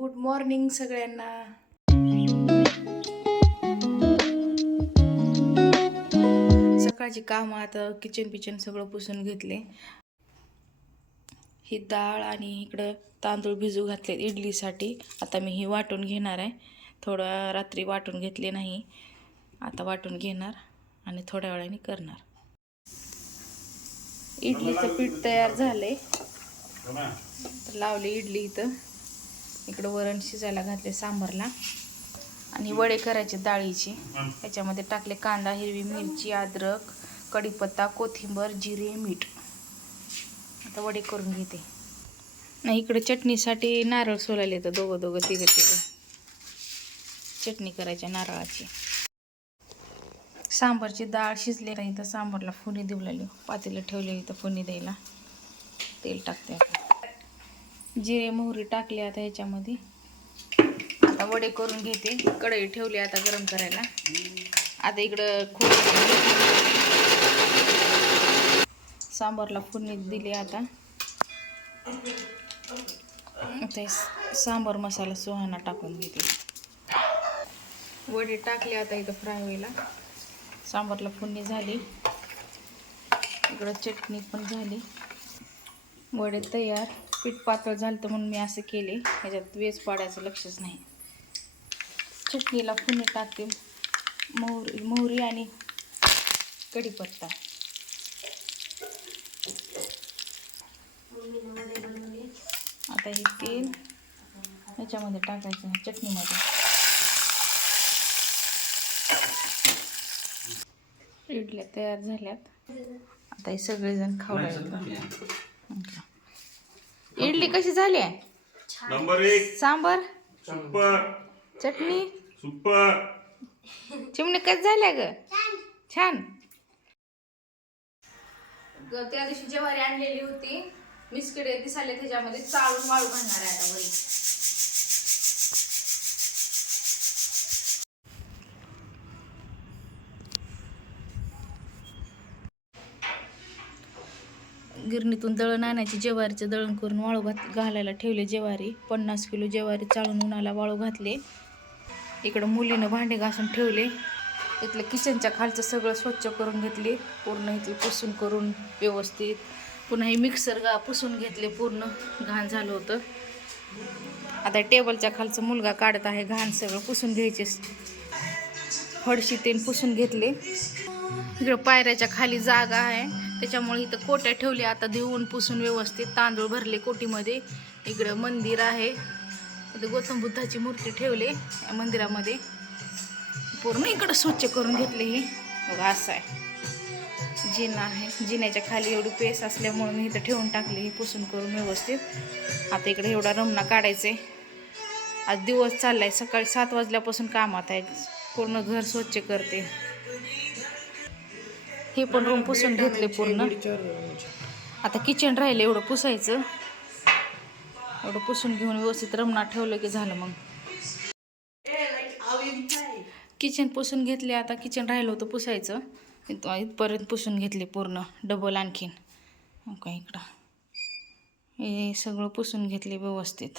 Good morning सगळ्यांना. सकाळची कामं आता किचन सगळं पुसून घेतले. ही डाळ आणि इकडं तांदूळ भिजू घातले इडलीसाठी. आता मी ही वाटून घेणार आहे. थोडं रात्री वाटून घेतले नाही, आता वाटून घेणार आणि थोड्या वेळाने करणार. इडलीचं पीठ तयार झालंय. लावले इडली इथं. इकडं वरण शिजायला घातले सांबारला आणि वडे करायचे डाळीचे. याच्यामध्ये टाकले कांदा, हिरवी मिरची, अद्रक, कढीपत्ता, कोथिंबीर, जिरे, मीठ. आता वडे करून घेते. नाही इकडे चटणीसाठी नारळ सोलायला येतं. दोघं तिघं चटणी करायच्या नारळाची. सांबारची डाळ शिजले नाही तर सांबारला फोडणी देऊ लागली. पातेलं ठेवले इथं फोडणी द्यायला. तेल टाकते आता. जिरे मोहरी टाकले आता ह्याच्यामध्ये. आता वडे करून घेते. कढई ठेवली आता गरम करायला. आता इकडं सांबारला फोडणी दिली. आता सांबार मसाला सुहाणा टाकून घेते. वडे टाकले आता इथं फ्राय व्हायला. सांबारला फोडणी झाली. इकडं चटणी पण झाली. वडे तयार. पीठ पातळ झालं तर म्हणून मी असं केले. ह्याच्यात वेज पाडायचं लक्षच नाही. चटणीला फोडणी टाकते. मोहरी आणि कढीपत्ता. आता हे तेल ह्याच्यामध्ये टाकायचं चटणीमध्ये. इडल्या तयार झाल्यात. आता हे सगळेजण खाऊ लागले. इडली कशी झाली आहे? नंबर 1. सांबर सुपर. चटणी सुपर. चिमणी कशी झाल्या ग? छान. त्या दिवशी ज्वारी आणलेली होती. मिसकडे दिसाले त्याच्यामध्ये चाळून वाळू घालणार आहे आता वरी. गिरणीतून दळण आणायची. ज्वारीचं दळण करून वाळू घालायला ठेवले. ज्वारी 50 किलो ज्वारी चाळून उन्हाला वाळू घातले. इकडं मुलीनं भांडे घासून ठेवले. इथलं किचनच्या खालचं सगळं स्वच्छ करून घेतले. पूर्ण इथलं पुसून करून व्यवस्थित. पुन्हा हे मिक्सर पुसून घेतले. पूर्ण घाण झालं होतं. आता टेबलच्या खालचं मुलगा काढत आहे घाण. सगळं पुसून घ्यायचे. फडशी तेन पुसून घेतले. इकडं पायऱ्याच्या खाली जागा आहे त्याच्यामुळे इथं कोट्या ठेवल्या. आता धुवून पुसून व्यवस्थित तांदूळ भरले कोटीमध्ये. इकडं मंदिर आहे. इथं गौतम बुद्धाची मूर्ती ठेवले या मंदिरामध्ये. पूर्ण इकडं स्वच्छ करून घेतले. हे बघा असं आहे. जिना आहे. जिन्याच्या खाली एवढी पेस असल्यामुळे मी इथं ठेवून टाकली. हे पुसून करून व्यवस्थित. आता इकडे एवढा रमणा काढायचे. आज दिवस चाललाय. सकाळी 7 वाजल्यापासून कामात आहे. पूर्ण घर स्वच्छ करते. हे पण रूम पुसून घेतले पूर्ण. आता किचन राहिले एवढं पुसायचं. एवढं पुसून घेऊन व्यवस्थित रमणा ठेवलं की झालं. मग किचन पुसून घेतले. आता किचन राहिलं होतं पुसायचं. इथपर्यंत पुसून घेतले पूर्ण डबल आणखीन. काय इकडं हे सगळं पुसून घेतले व्यवस्थित.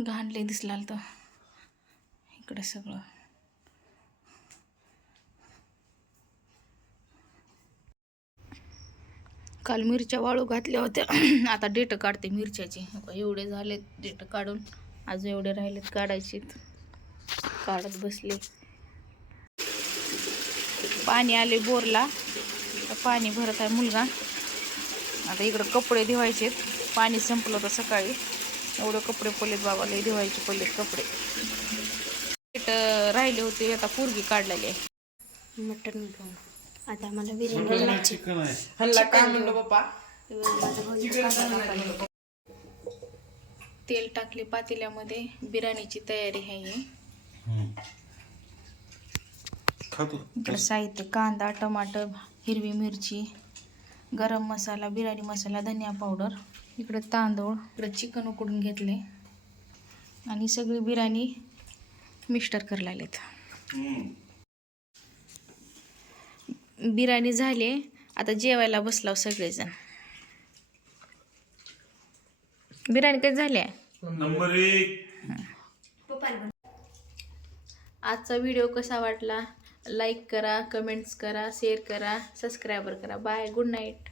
घाणले दिसलाल तर इकडं सगळं. काल मिरच्या वाळू घातल्या होत्या. आता डेट काढते मिरच्याची. एवढे झाले डेट काढून. अजून एवढे राहिलेत काढायचे. काढत बसले. पाणी आले बोरला. पाणी भरत आहे मुलगा. आता इकडं कपडे धुवायचेत. पाणी संपलं होतं सकाळी. एवढे कपडे पडलेत बाबा. लई धुवायचे पडलेत कपडे. डेट राहिले होते. आता पोरगी काढलेली आहे. मटण घेऊन आता आम्हाला बिर्याणी करायची. तेल टाकले पातेल्यामध्ये. बिर्याणीची तयारी आहे. इकडं साहित्य कांदा, टमाटर, हिरवी मिरची, गरम मसाला, बिर्याणी मसाला, धनिया पावडर. इकडं तांदूळ. इकडं चिकन उकडून घेतले आणि सगळी बिर्याणी मिक्सर करायला लागलेत. बिर्याणी झाली. आता जेवायला बसलाव सगळेजण. बिर्याणी कधी झाली आहे? नंबर 1. आजचा व्हिडिओ कसा वाटला लाईक करा, कमेंट्स करा, शेअर करा, सबस्क्राईबर करा. Bye, good night.